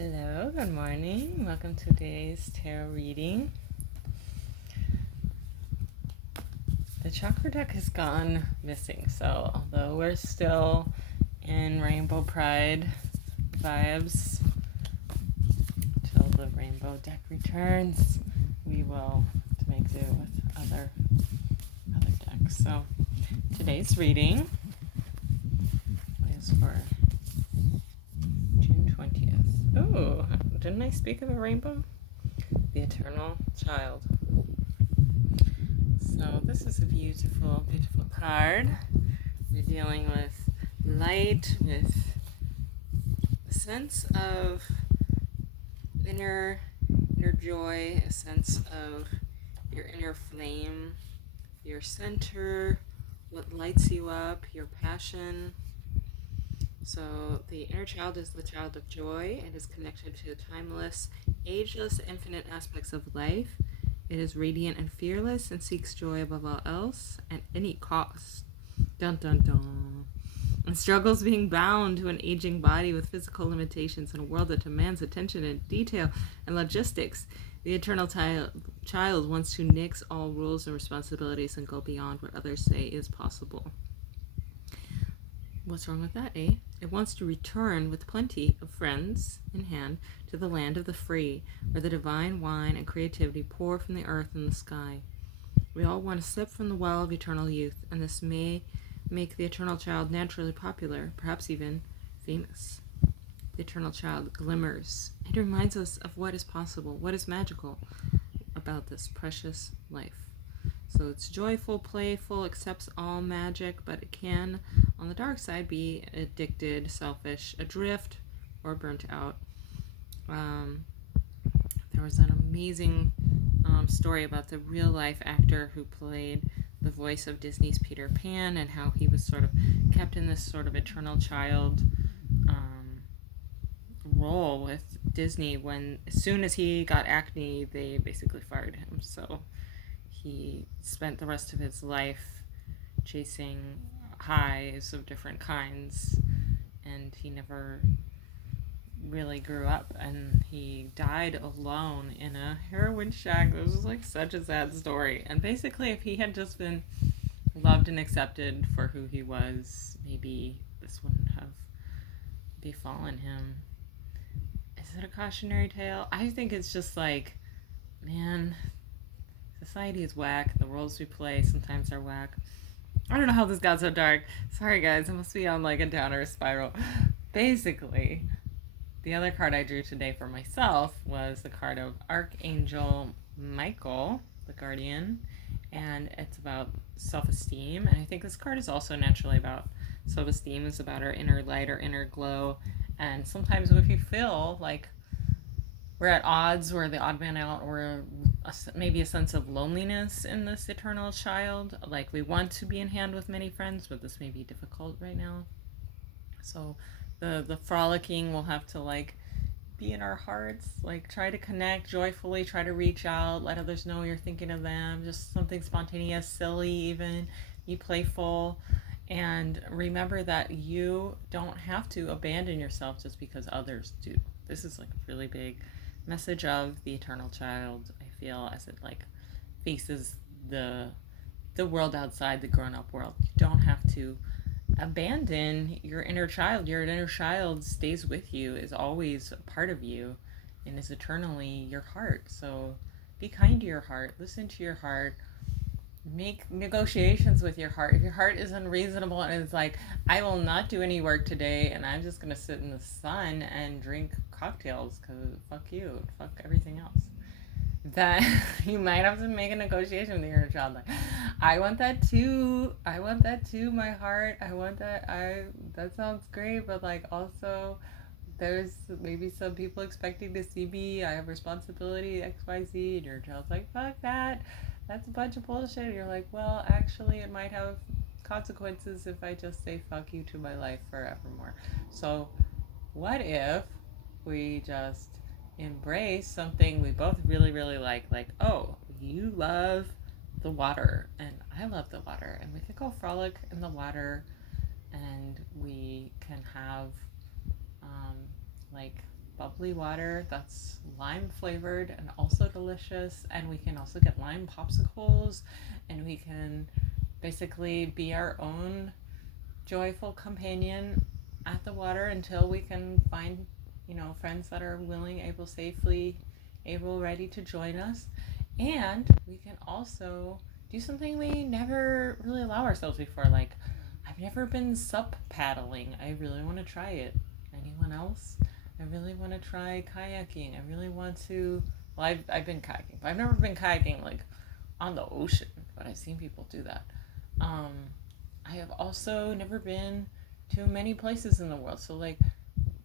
Hello, good morning. Welcome to today's tarot reading. The chakra deck has gone missing, so although we're still in Rainbow Pride vibes till the Rainbow deck returns, we will make do with other decks. So today's reading is for June 20th. Oh, didn't I speak of a rainbow? The Eternal Child. So this is a beautiful, beautiful card. We're dealing with light, with a sense of inner joy, a sense of your inner flame, your center, what lights you up, your passion. So the inner child is the child of joy. It is connected to the timeless, ageless, infinite aspects of life. It is radiant and fearless and seeks joy above all else at any cost. Dun dun dun. And struggles being bound to an aging body with physical limitations in a world that demands attention and detail and logistics. The eternal child wants to nix all rules and responsibilities and go beyond what others say is possible. What's wrong with that, eh? It wants to return with plenty of friends in hand to the land of the free, where the divine wine and creativity pour from the earth and the sky. We all want to sip from the well of eternal youth, and this may make the eternal child naturally popular, perhaps even famous. The eternal child glimmers. It reminds us of what is possible, what is magical about this precious life. So it's joyful, playful, accepts all magic, but it can, on the dark side, be addicted, selfish, adrift, or burnt out. There was an amazing story about the real-life actor who played the voice of Disney's Peter Pan and how he was sort of kept in this sort of eternal child role with Disney when, as soon as he got acne, they basically fired him. So he spent the rest of his life chasing highs of different kinds, and he never really grew up, and he died alone in a heroin shack. It was like such a sad story. And basically, if he had just been loved and accepted for who he was, maybe this wouldn't have befallen him. Is it a cautionary tale? I think it's just like, man, society is whack. The roles we play sometimes are whack. I don't know how this got so dark. Sorry, guys. I must be on like a downer spiral. Basically, the other card I drew today for myself was the card of Archangel Michael, the Guardian, and it's about self-esteem. And I think this card is also naturally about self-esteem. It's about our inner light, our inner glow. And sometimes if you feel like we're at odds, we're the odd man out, or maybe a sense of loneliness in this eternal child, like we want to be in hand with many friends, but this may be difficult right now. So the frolicking will have to like be in our hearts, like try to connect joyfully, try to reach out, let others know you're thinking of them, just something spontaneous, silly even, be playful. And remember that you don't have to abandon yourself just because others do. This is like a really big message of the eternal child, I feel, as it like faces the world outside, the grown-up world. You don't have to abandon your inner child. Your inner child stays with you, is always a part of you, and is eternally your heart. So be kind to your heart, listen to your heart, make negotiations with your heart. If your heart is unreasonable and it's like, I will not do any work today and I'm just gonna sit in the sun and drink cocktails because fuck you, fuck everything else, that you might have to make a negotiation with your inner child. Like, I want that too, my heart, I want that, that sounds great, but like also there's maybe some people expecting to see me, I have responsibility, XYZ, and your child's like, fuck that, that's a bunch of bullshit. And you're like, well, actually it might have consequences if I just say fuck you to my life forevermore. So what if we just embrace something we both really, really like, oh, you love the water and I love the water, and we could go frolic in the water, and we can have like bubbly water that's lime flavored and also delicious. And we can also get lime popsicles, and we can basically be our own joyful companion at the water until we can find, friends that are willing, able, safely, able, ready to join us. And we can also do something we never really allow ourselves before. Like, I've never been sup paddling. I really want to try it. Anyone else? I really want to try kayaking. I really want to. Well, I've been kayaking, but I've never been kayaking like on the ocean. But I've seen people do that. I have also never been to many places in the world. So like,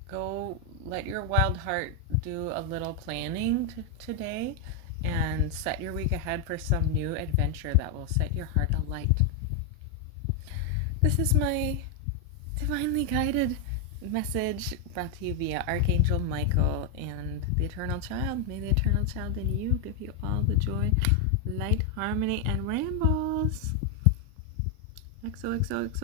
go let your wild heart do a little planning today, and set your week ahead for some new adventure that will set your heart alight. This is my divinely guided message brought to you via Archangel Michael and the Eternal Child. May the Eternal Child in you give you all the joy, light, harmony, and rainbows. XOXOXO.